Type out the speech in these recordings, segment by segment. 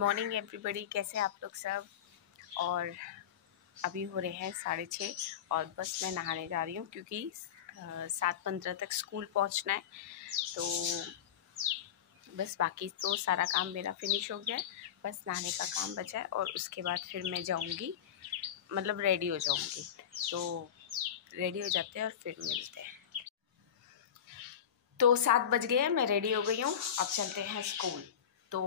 Morning everybody, कैसे आप लोग सब। और अभी हो रहे हैं 6:30 और बस मैं नहाने जा रही हूँ क्योंकि 7:15 तक स्कूल पहुँचना है। तो बस बाकी तो सारा काम मेरा फिनिश हो गया है, बस नहाने का काम बचा है और उसके बाद फिर मैं जाऊँगी, मतलब रेडी हो जाऊँगी। तो रेडी हो जाते हैं और फिर मिलते हैं। तो 7 बज गए हैं, मैं रेडी हो गई हूँ, अब चलते हैं स्कूल। तो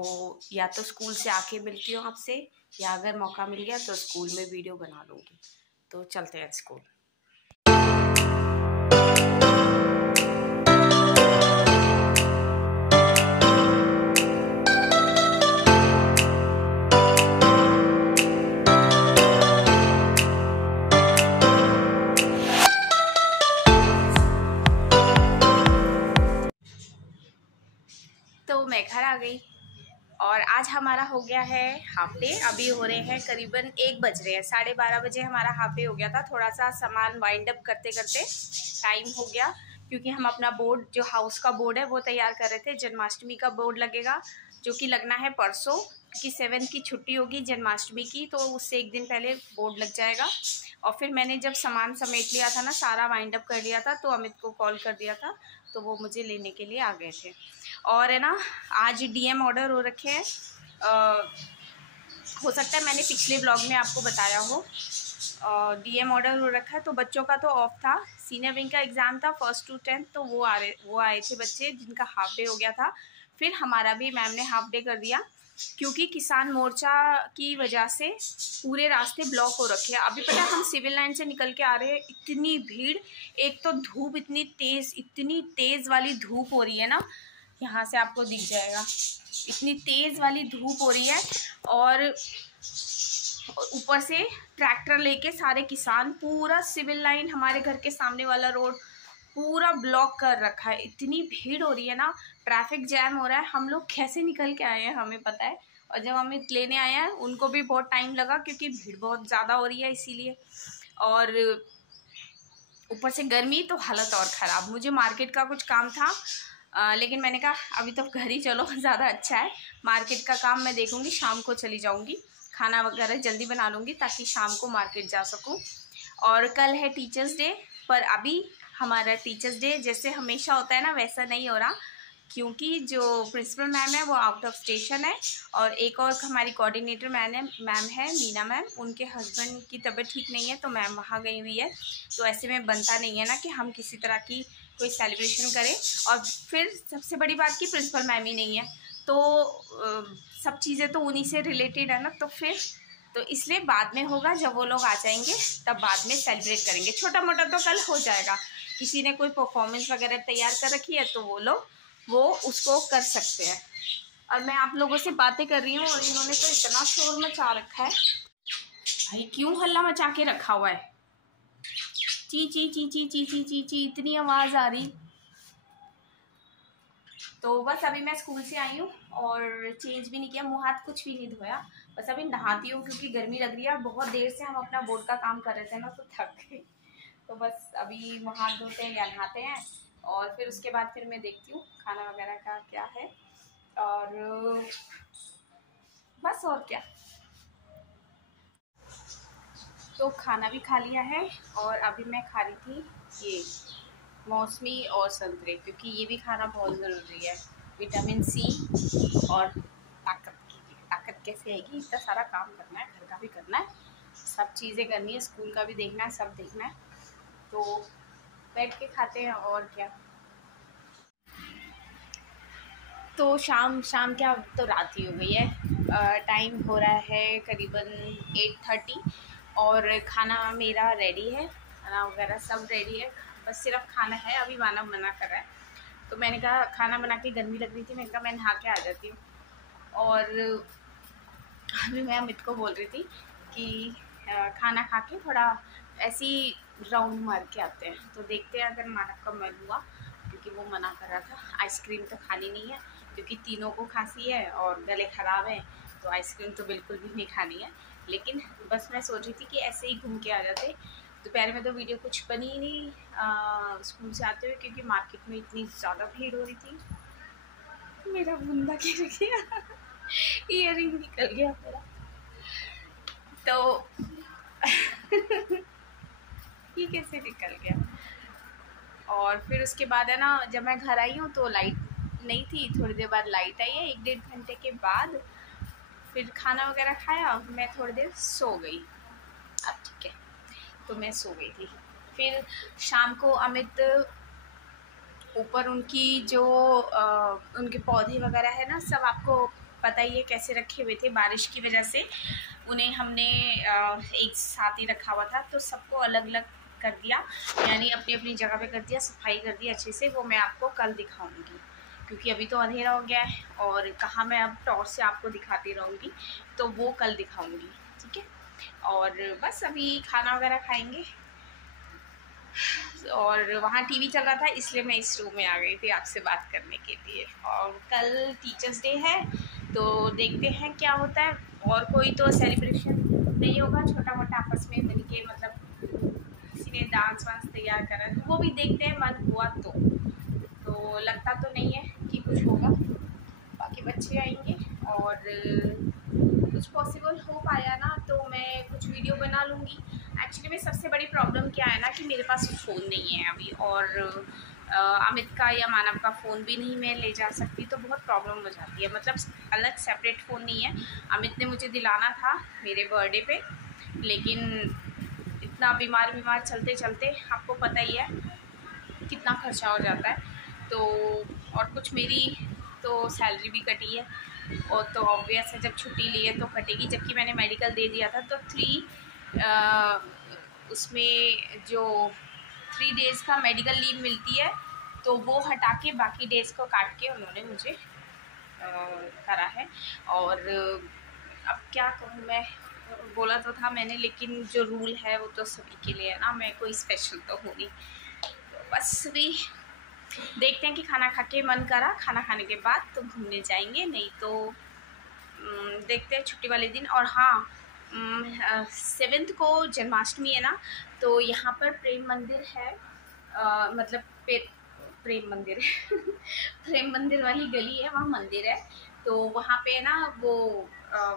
या तो स्कूल से आके मिलती हूँ आपसे, या अगर मौका मिल गया तो स्कूल में वीडियो बना लूँगी। तो चलते हैं स्कूल। तो मैं घर आ गई और आज हमारा हो गया है हाफ डे। अभी हो रहे हैं करीबन 1 बज रहे हैं, 12:30 बजे हमारा हाफ डे हो गया था। थोड़ा सा सामान वाइंड अप करते करते टाइम हो गया, क्योंकि हम अपना बोर्ड, जो हाउस का बोर्ड है, वो तैयार कर रहे थे। जन्माष्टमी का बोर्ड लगेगा, जो कि लगना है परसों, क्योंकि 7 की छुट्टी होगी जन्माष्टमी की, तो उससे एक दिन पहले बोर्ड लग जाएगा। और फिर मैंने जब सामान समेट लिया था ना, सारा वाइंड अप कर लिया था, तो अमित को कॉल कर दिया था, तो वो मुझे लेने के लिए आ गए थे। और है ना, आज डीएम ऑर्डर हो रखे हैं। हो सकता है मैंने पिछले ब्लॉग में आपको बताया हो। डीएम ऑर्डर हो रखा है। तो बच्चों का तो ऑफ था, सीनियर विंग का एग्ज़ाम था 1st to 10th, तो वो आए थे बच्चे जिनका हाफ डे हो गया था। फिर हमारा भी मैम ने हाफ डे कर दिया, क्योंकि किसान मोर्चा की वजह से पूरे रास्ते ब्लॉक हो रखे हैं। अभी पता है, हम सिविल लाइन से निकल के आ रहे हैं, इतनी भीड़, एक तो धूप इतनी तेज़ वाली धूप हो रही है ना, यहाँ से आपको दिख जाएगा, इतनी तेज़ वाली धूप हो रही है। और ऊपर से ट्रैक्टर लेके सारे किसान, पूरा सिविल लाइन, हमारे घर के सामने वाला रोड पूरा ब्लॉक कर रखा है। इतनी भीड़ हो रही है ना, ट्रैफिक जैम हो रहा है। हम लोग कैसे निकल के आए हैं हमें पता है, और जब हमें लेने आए हैं उनको भी बहुत टाइम लगा, क्योंकि भीड़ बहुत ज़्यादा हो रही है इसीलिए। और ऊपर से गर्मी, तो हालत और ख़राब। मुझे मार्केट का कुछ काम था, लेकिन मैंने कहा अभी तो घर ही चलो, ज़्यादा अच्छा है। मार्केट का काम मैं देखूँगी, शाम को चली जाऊँगी, खाना वगैरह जल्दी बना लूँगी ताकि शाम को मार्केट जा सकूँ। और कल है टीचर्स डे, पर अभी हमारा टीचर्स डे जैसे हमेशा होता है ना, वैसा नहीं हो रहा, क्योंकि जो प्रिंसिपल मैम है वो आउट ऑफ स्टेशन है। और एक और हमारी कोऑर्डिनेटर मैम है मीना मैम, उनके हस्बैंड की तबीयत ठीक नहीं है, तो मैम वहाँ गई हुई है। तो ऐसे में बनता नहीं है ना कि हम किसी तरह की कोई सेलिब्रेशन करें। और फिर सबसे बड़ी बात कि प्रिंसिपल मैम ही नहीं है, तो सब चीज़ें तो उन्हीं से रिलेटेड है ना। तो इसलिए बाद में होगा, जब वो लोग आ जाएंगे तब बाद में सेलिब्रेट करेंगे। छोटा मोटा तो कल हो जाएगा। किसी ने कोई परफॉर्मेंस वगैरह तैयार कर रखी है तो वो उसको कर सकते हैं। और मैं आप लोगों से बातें कर रही हूँ और इन्होंने तो इतना शोर मचा रखा है। भाई क्यों हल्ला मचा के रखा हुआ है? ची ची ची ची ची ची ची ची इतनी आवाज़ आ रही। तो बस अभी मैं स्कूल से आई हूँ और चेंज भी नहीं किया, मुँह हाथ कुछ भी नहीं धोया, बस अभी नहाती हूँ क्योंकि गर्मी लग रही है। बहुत देर से हम अपना बोर्ड का काम कर रहे थे ना, तो थक गई। तो बस अभी मुँह हाथ धोते हैं या नहाते हैं, और फिर उसके बाद फिर मैं देखती हूँ खाना वगैरह का क्या है, और बस और क्या। तो खाना भी खा लिया है, और अभी मैं खा रही थी ये मौसमी और संतरे, क्योंकि ये भी खाना बहुत ज़रूरी है, विटामिन सी और ताकत की। ताकत कैसे आएगी? इतना सारा काम करना है, घर का भी करना है, सब चीज़ें करनी है, स्कूल का भी देखना है, सब देखना है, तो बैठ के खाते हैं और क्या। तो शाम क्या, तो रात ही हो गई है। टाइम हो रहा है करीबन 8:30, और खाना मेरा रेडी है, खाना वगैरह सब रेडी है, बस सिर्फ खाना है। अभी मानव मना कर रहा है, तो मैंने कहा खाना बना के गर्मी लग रही थी, मैंने कहा मैं नहा के आ जाती हूँ। और अभी मैं अमित को बोल रही थी कि खाना खा के थोड़ा ऐसी राउंड मार के आते हैं, तो देखते हैं अगर मानव का मन हुआ, क्योंकि वो मना कर रहा था। आइसक्रीम तो खानी नहीं है, क्योंकि तीनों को खांसी है और गले ख़राब है, तो आइसक्रीम तो बिल्कुल भी नहीं खानी है। लेकिन बस मैं सोच रही थी कि ऐसे ही घूम के आ जाते। दोपहर में तो वीडियो कुछ बनी ही नहीं स्कूल से आते हुए, क्योंकि मार्केट में इतनी ज़्यादा भीड़ हो रही थी। मेरा बंदा गिर गया। ईयरिंग निकल गया मेरा। तो ये कैसे निकल गया। और फिर उसके बाद है ना, जब मैं घर आई हूँ तो लाइट नहीं थी, थोड़ी देर बाद लाइट आई है, 1-1.5 घंटे के बाद। फिर खाना वगैरह खाया, मैं थोड़ी देर सो गई। अब ठीक है, तो मैं सो गई थी। फिर शाम को अमित ऊपर उनकी जो उनके पौधे वगैरह है ना, सब आपको पता ही है कैसे रखे हुए थे, बारिश की वजह से उन्हें हमने एक साथ ही रखा हुआ था, तो सबको अलग अलग कर दिया, यानी अपनी अपनी जगह पे कर दिया, सफाई कर दी अच्छे से। वो मैं आपको कल दिखाऊंगी, क्योंकि अभी तो अंधेरा हो गया है और कहाँ मैं अब टॉर्च से आपको दिखाती रहूँगी, तो वो कल दिखाऊंगी, ठीक है। और बस अभी खाना वगैरह खाएंगे, और वहाँ टीवी चल रहा था, इसलिए मैं इस रूम में आ गई थी आपसे बात करने के लिए। और कल टीचर्स डे है, तो देखते हैं क्या होता है। और कोई तो सेलिब्रेशन नहीं होगा, छोटा मोटा आपस में मिलके, मतलब किसी ने डांस वांस तैयार करा, वो भी देखते हैं, मन हुआ तो लगता तो नहीं है कि कुछ होगा। बाकी बच्चे आएंगे और कुछ पॉसिबल हो पाया ना तो मैं कुछ वीडियो बना लूँगी। एक्चुअली में सबसे बड़ी प्रॉब्लम क्या है ना कि मेरे पास फ़ोन नहीं है अभी, और अमित का या मानव का फ़ोन भी नहीं मैं ले जा सकती, तो बहुत प्रॉब्लम हो जाती है। मतलब अलग सेपरेट फ़ोन नहीं है। अमित ने मुझे दिलाना था मेरे बर्थडे पे, लेकिन इतना बीमार चलते चलते आपको पता ही है कितना खर्चा हो जाता है। तो और कुछ मेरी तो सैलरी भी कटी है, और तो ऑब्वियस है जब छुट्टी ली है तो कटेगी। जबकि मैंने मेडिकल दे दिया था, तो उसमें जो 3 डेज़ का मेडिकल लीव मिलती है, तो वो हटा के बाकी डेज़ को काट के उन्होंने मुझे करा है। और अब क्या कहूँ मैं, बोला तो था मैंने, लेकिन जो रूल है वो तो सभी के लिए है ना, मैं कोई स्पेशल तो हूँ नहीं। तो बस भी देखते हैं कि खाना खा के मन करा, खाना खाने के बाद तो घूमने जाएंगे, नहीं तो देखते हैं छुट्टी वाले दिन। और हाँ, 7th को जन्माष्टमी है ना, तो यहाँ पर प्रेम मंदिर है, मतलब प्रेम मंदिर प्रेम मंदिर वाली गली है, वहाँ मंदिर है, तो वहाँ पे है ना वो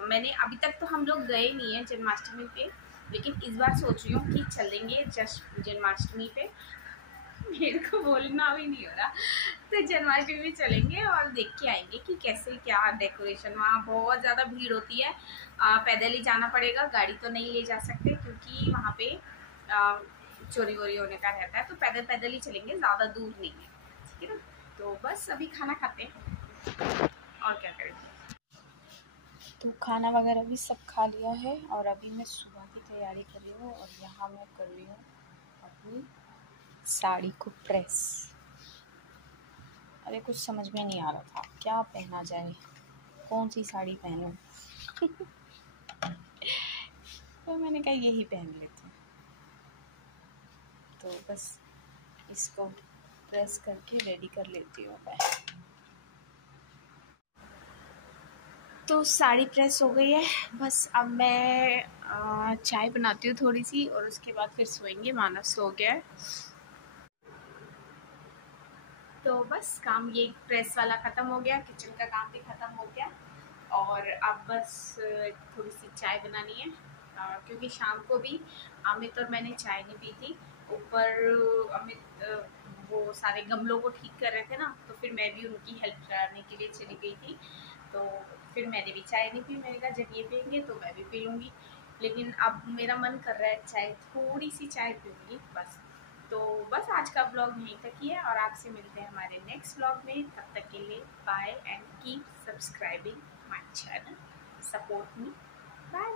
मैंने अभी तक तो हम लोग गए नहीं हैं जन्माष्टमी पे, लेकिन इस बार सोच रही हूँ कि चलेंगे जस्ट जन्माष्टमी पे। मेरे को बोलना भी नहीं हो रहा, तो जन्माष्टमी में चलेंगे और देख के आएंगे कि कैसे क्या डेकोरेशन। वहाँ बहुत ज़्यादा भीड़ होती है, पैदल ही जाना पड़ेगा, गाड़ी तो नहीं ले जा सकते क्योंकि वहाँ पे चोरी वोरी होने का रहता है, तो पैदल ही चलेंगे, ज़्यादा दूर नहीं है, ठीक है ना। तो बस अभी खाना खाते हैं और क्या करेंगे। तो खाना वगैरह भी सब खा लिया है, और अभी मैं सुबह की तैयारी कर रही हूँ, और यहाँ मैं कर रही हूँ अपनी साड़ी को प्रेस। अरे कुछ समझ में नहीं आ रहा था क्या पहना जाए, कौन सी साड़ी पहनूं तो मैंने कहा यही पहन लेते हैं। तो बस इसको प्रेस करके रेडी कर लेती हूँ मैं। तो साड़ी प्रेस हो गई है, बस अब मैं चाय बनाती हूँ थोड़ी सी, और उसके बाद फिर सोएंगे। मानव सो गया है, तो बस काम ये प्रेस वाला ख़त्म हो गया, किचन का काम भी ख़त्म हो गया, और अब बस थोड़ी सी चाय बनानी है, क्योंकि शाम को भी अमित और मैंने चाय नहीं पी थी। ऊपर अमित वो सारे गमलों को ठीक कर रहे थे ना, तो फिर मैं भी उनकी हेल्प कराने के लिए चली गई थी, तो फिर मैंने भी चाय नहीं पी। मैंने कहा जब ये पियेंगे तो मैं भी पीऊँगी, लेकिन अब मेरा मन कर रहा है चाय, थोड़ी सी चाय पीऊँगी बस। तो बस आज का ब्लॉग यहीं तक ही है, और आपसे मिलते हैं हमारे नेक्स्ट ब्लॉग में। तब तक के लिए bye, and keep subscribing my channel, support me, bye.